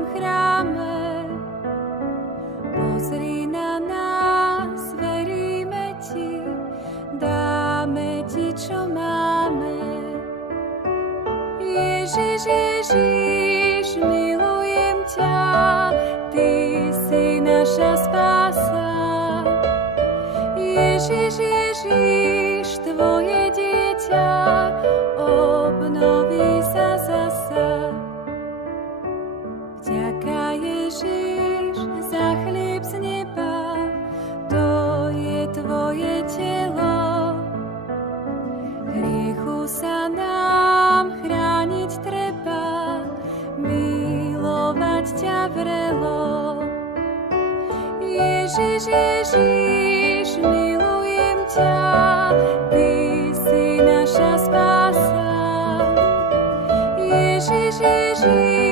tvojom chráme. Pozri na nás, veríme ti, dáme ti, čo máme. Ježiš, Ježiš, milujem ťa, ty si naša spása. Ježiš, Ježiš, tvoje dieťa obnoví sa zasa. Vďaka Ježiš za chlieb z neba, to je tvoje telo. Hriechu sa nám chrániť treba, milovať ťa vrelo. Ježiš, Ježiš, milujem ťa, ty si naša spása. Ježiš, Ježiš,